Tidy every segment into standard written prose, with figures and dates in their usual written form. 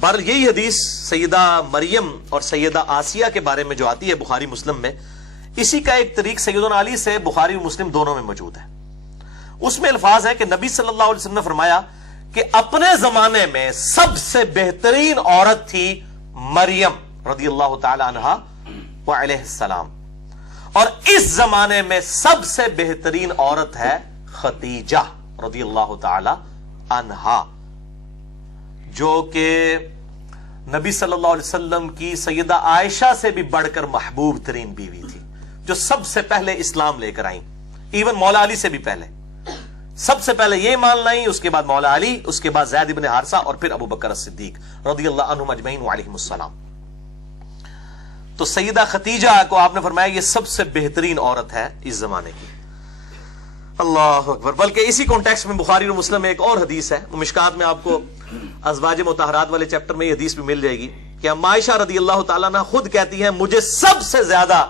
بہرحال یہی حدیث سیدہ مریم اور سیدہ آسیہ کے بارے میں جو آتی ہے بخاری مسلم میں، اسی کا ایک طریق سیدنا علی سے بخاری اور مسلم دونوں میں موجود ہے۔ اس میں الفاظ ہے کہ نبی صلی اللہ علیہ وسلم نے فرمایا کہ اپنے زمانے میں سب سے بہترین عورت تھی مریم رضی اللہ تعالی عنہا وعلیہ السلام، اور اس زمانے میں سب سے بہترین عورت ہے خدیجہ رضی اللہ تعالی عنہا، جو کہ نبی صلی اللہ علیہ وسلم کی سیدہ عائشہ سے بھی بڑھ کر محبوب ترین بیوی تھی، جو سب سے پہلے اسلام لے کر آئیں، ایون مولا علی سے بھی پہلے، سب سے پہلے یہ مان لائیں، اس کے بعد مولا علی، اس کے بعد زید بن حارثہ، اور پھر ابو بکر الصدیق رضی اللہ عنہم اجمعین وعلیہم السلام۔ تو سیدہ خدیجہ کو آپ نے فرمایا یہ سب سے بہترین عورت ہے اس زمانے کی۔ اللہ اکبر۔ بلکہ اسی کانٹیکسٹ میں بخاری اور مسلم میں ایک اور حدیث ہے، مشکات میں آپ کو ازواج مطہرات والے چیپٹر میں یہ حدیث بھی مل جائے گی کہ اما عائشہ رضی اللہ تعالیٰ عنہ خود کہتی ہیں مجھے سب سے زیادہ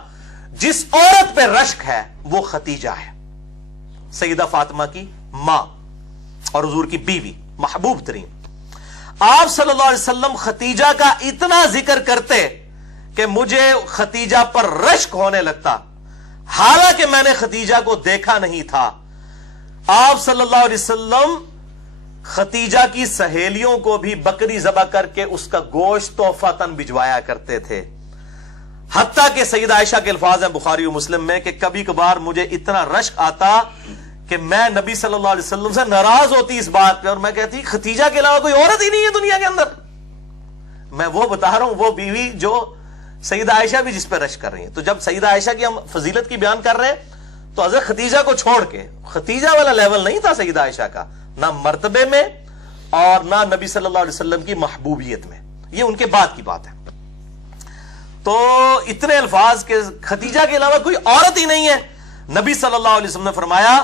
جس عورت پہ رشک ہے وہ خدیجہ ہے، سیدہ فاطمہ کی ماں اور حضور کی بیوی، محبوب ترین۔ آپ صلی اللہ علیہ وسلم خدیجہ کا اتنا ذکر کرتے کہ مجھے خدیجہ پر رشک ہونے لگتا، حالانکہ میں نے خدیجہ کو دیکھا نہیں تھا۔ آپ صلی اللہ علیہ وسلم خدیجہ کی سہیلیوں کو بھی بکری ذبح کر کے اس کا گوشت تحفۃً بھجوایا کرتے تھے، حتیٰ کہ سیدہ عائشہ کے الفاظ ہیں بخاری و مسلم میں کہ کبھی کبھار مجھے اتنا رشک آتا کہ میں نبی صلی اللہ علیہ وسلم سے ناراض ہوتی اس بات پہ، اور میں کہتی خدیجہ کے علاوہ کوئی عورت ہی نہیں ہے دنیا کے اندر۔ میں وہ بتا رہا ہوں، وہ بیوی جو سیدہ عائشہ بھی جس پہ رشک کر رہی ہیں۔ تو جب سیدہ عائشہ کی ہم فضیلت کی بیان کر رہے ہیں تو حضرت خدیجہ کو چھوڑ کے، خدیجہ والا لیول نہیں تھا سیدہ عائشہ کا، نہ مرتبے میں اور نہ نبی صلی اللہ علیہ وسلم کی محبوبیت میں، یہ ان کے بعد کی بات ہے۔ تو اتنے الفاظ کہ خدیجہ کے علاوہ کوئی عورت ہی نہیں ہے۔ نبی صلی اللہ علیہ وسلم نے فرمایا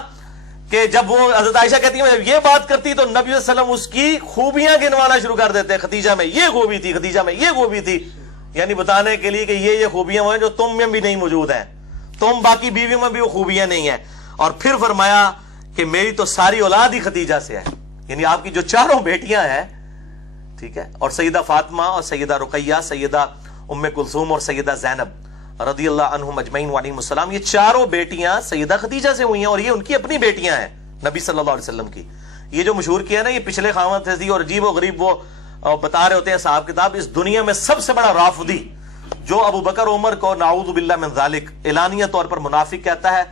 کہ جب وہ حضرت عائشہ کہتی ہیں جب یہ بات کرتی تو نبی صلی اللہ علیہ وسلم اس کی خوبیاں گنوانا شروع کر دیتے، خدیجہ میں یہ خوبی تھی، خدیجہ میں یہ خوبی تھی، یعنی بتانے کے لیے کہ یہ خوبیاں ہیں جو تم میں بھی نہیں موجود ہیں، تم باقی بیویوں میں بھی وہ خوبیاں نہیں ہیں۔ اور پھر فرمایا کہ میری تو ساری اولاد ہی خدیجہ سے ہے، یعنی آپ کی جو چاروں بیٹیاں ہیں، ٹھیک ہے، اور سیدہ فاطمہ اور سیدہ رقیہ، سیدہ ام کلثوم اور سیدہ زینب رضی اللہ عنہم اجمعین وعلیہم السلام، یہ چاروں بیٹیاں سیدہ خدیجہ سے ہوئی ہیں، اور یہ ان کی اپنی بیٹیاں ہیں نبی صلی اللہ علیہ وسلم کی۔ یہ جو مشہور کیا نا، یہ پچھلے خاوند تھے اور عجیب و غریب وہ بتا رہے ہوتے ہیں صاحب کتاب، اس دنیا میں سب سے بڑا رافضی جو ابو بکر عمر کو نعوذ باللہ من ذالک اعلانیہ طور پر منافق کہتا ہے،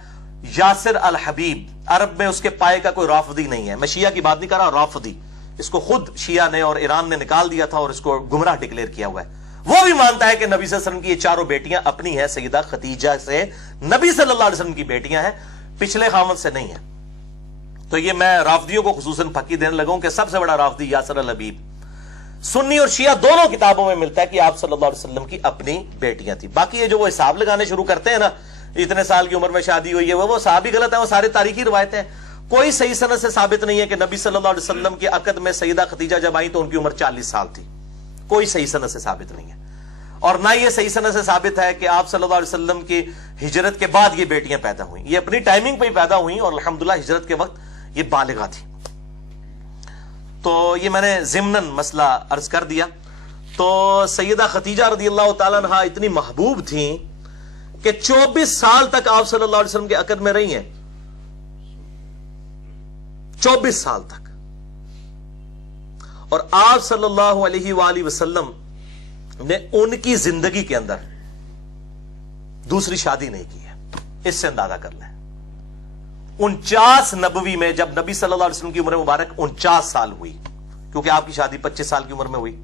یاسر الحبیب، عرب میں اس کے پائے کا کوئی رافضی نہیں ہے۔ میں شیعہ کی بات نہیں کر رہا، رافضی، اس کو خود شیعہ نے اور ایران نے نکال دیا تھا اور اس کو گمراہ ڈکلیئر کیا ہوا ہے۔ وہ بھی مانتا ہے کہ نبی صلی اللہ علیہ وسلم کی یہ چاروں بیٹیاں اپنی ہیں، سیدہ خدیجہ سے نبی صلی اللہ علیہ وسلم کی بیٹیاں ہیں، پچھلے خامد سے نہیں ہیں۔ تو یہ میں رافضیوں کو خصوصاً پھکی دینے لگا ہوں کہ سب سے بڑا رافضی یاسر الحبیب، سنی اور شیعہ دونوں کتابوں میں ملتا ہے کہ آپ صلی اللہ علیہ وسلم کی اپنی بیٹیاں تھیں۔ باقی یہ جو وہ حساب لگانے شروع کرتے ہیں نا، اتنے سال کی عمر میں شادی ہوئی ہے، وہ صحابی غلط ہے، وہ سارے تاریخی روایتیں ہیں۔ کوئی صحیح سند سے ثابت نہیں ہے کہ نبی صلی اللہ علیہ وسلم کے عقد میں سیدہ خدیجہ جب آئی تو ان کی عمر 40 سال تھی، کوئی صحیح سند سے ثابت نہیں ہے۔ اور نہ یہ صحیح سند سے ثابت ہے کہ آپ صلی اللہ علیہ وسلم کی ہجرت کے بعد یہ بیٹیاں پیدا ہوئیں، یہ اپنی ٹائمنگ پہ ہی پیدا ہوئیں اور الحمدللہ ہجرت کے وقت یہ بالغہ تھی۔ تو یہ میں نے ضمناً مسئلہ عرض کر دیا۔ تو سیدہ خدیجہ رضی اللہ تعالیٰ عنہا اتنی محبوب تھیں کہ 24 سال تک آپ صلی اللہ علیہ وسلم کے عقد میں رہی ہیں، 24 سال تک، اور آپ صلی اللہ علیہ وآلہ وسلم نے ان کی زندگی کے اندر دوسری شادی نہیں کی ہے۔ اس سے اندازہ کر لیں 49 نبوی میں جب نبی صلی اللہ علیہ وسلم کی عمر مبارک 49 سال ہوئی، کیونکہ آپ کی شادی 25 سال کی عمر میں ہوئی،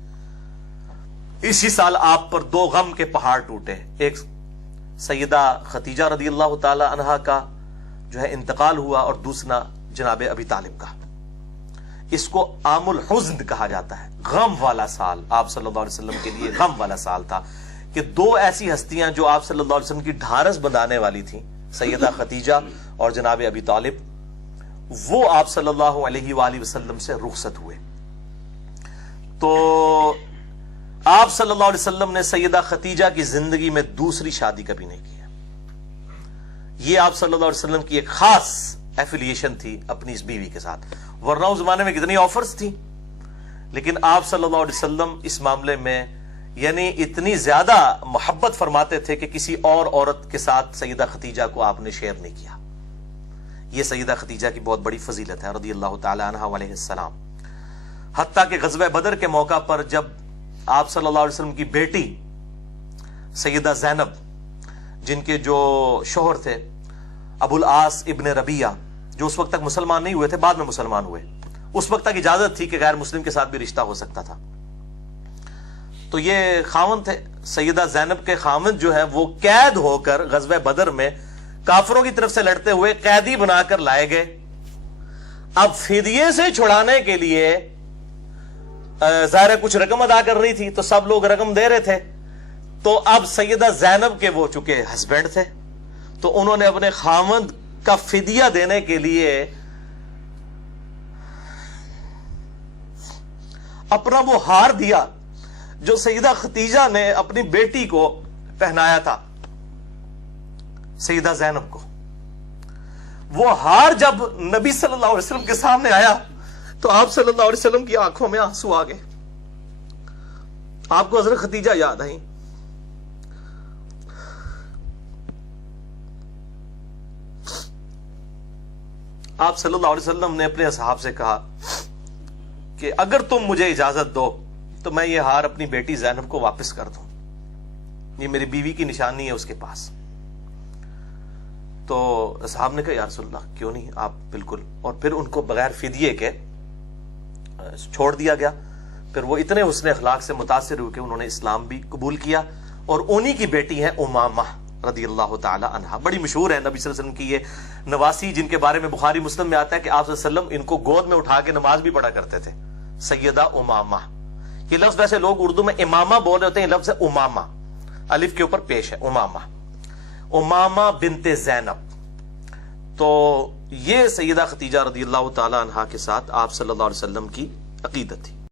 اسی سال آپ پر 2 غم کے پہاڑ ٹوٹے، ایک سیدہ خدیجہ رضی اللہ تعالی عنہا کا جو ہے انتقال ہوا، اور دوسرا جناب ابی طالب کا۔ اس کو عام الحزن کہا جاتا ہے، غم والا سال آپ صلی اللہ علیہ وسلم کے لیے غم والا سال تھا کہ 2 ایسی ہستیاں جو آپ صلی اللہ علیہ وسلم کی ڈھارس بندھانے والی تھیں، سیدہ خدیجہ اور جناب ابی طالب، وہ آپ صلی اللہ علیہ وآلہ وسلم سے رخصت ہوئے۔ تو آپ صلی اللہ علیہ وسلم نے سیدہ خدیجہ کی زندگی میں دوسری شادی کبھی نہیں کی ہے۔ یہ آپ صلی اللہ علیہ وسلم کی ایک خاص ایفیلیشن تھی اپنی اس بیوی کے ساتھ، ورنہ اس زمانے میں کتنی آفرز تھی لیکن آپ صلی اللہ علیہ وسلم اس معاملے میں یعنی اتنی زیادہ محبت فرماتے تھے کہ کسی اور عورت کے ساتھ سیدہ خدیجہ کو آپ نے شیئر نہیں کیا. یہ سیدہ خدیجہ کی بہت بڑی فضیلت ہے رضی اللہ تعالی عنہا علیہ السلام. حتیٰ کہ غزوہ بدر کے موقع پر جب آپ صلی اللہ علیہ وسلم کی بیٹی سیدہ زینب، جن کے جو شوہر تھے ابو العاص ابن ربیعہ، جو اس وقت تک مسلمان نہیں ہوئے تھے، بعد میں مسلمان ہوئے، اس وقت تک اجازت تھی کہ غیر مسلم کے ساتھ بھی رشتہ ہو سکتا تھا. تو یہ خاوند تھے، سیدہ زینب کے خاوند جو ہے وہ قید ہو کر غزوہ بدر میں کافروں کی طرف سے لڑتے ہوئے قیدی بنا کر لائے گئے. اب فدیے سے چھڑانے کے لیے ظاہر کچھ رقم ادا کر رہی تھی تو سب لوگ رقم دے رہے تھے. تو اب سیدہ زینب کے وہ چونکہ ہسبینڈ تھے تو انہوں نے اپنے خاوند کا فدیہ دینے کے لیے اپنا وہ ہار دیا جو سیدہ خدیجہ نے اپنی بیٹی کو پہنایا تھا، سیدہ زینب کو. وہ ہار جب نبی صلی اللہ علیہ وسلم کے سامنے آیا تو آپ صلی اللہ علیہ وسلم کی آنکھوں میں آنسو آ گئے. آپ کو حضرت خدیجہ یاد آئی. آپ صلی اللہ علیہ وسلم نے اپنے اصحاب سے کہا کہ اگر تم مجھے اجازت دو تو میں یہ ہار اپنی بیٹی زینب کو واپس کر دوں، یہ میری بیوی کی نشانی ہے اس کے پاس. تو اصحاب نے کہا یا رسول اللہ کیوں نہیں، آپ بالکل. اور پھر ان کو بغیر فدیے کے چھوڑ دیا گیا. پھر وہ اتنے حسن اخلاق سے متاثر ہوئے کہ انہوں نے اسلام بھی قبول کیا. اور انہی کی بیٹی ہے امامہ رضی اللہ تعالی عنہا. بڑی مشہور ہے نبی صلی اللہ علیہ وسلم کی یہ نواسی، جن کے بارے میں بخاری مسلم میں آتا ہے کہ آپ صلی اللہ علیہ وسلم ان کو گود میں اٹھا کے نماز بھی پڑھا کرتے تھے. سیدہ امامہ، یہ لفظ ویسے لوگ اردو میں امامہ بول رہے ہوتے ہیں، یہ لفظ ہے امامہ، الف کے اوپر پیش ہے امامہ، امامہ بنت زینب. تو یہ سیدہ خدیجہ رضی اللہ تعالی عنہا کے ساتھ آپ صلی اللہ علیہ وسلم کی عقیدت تھی.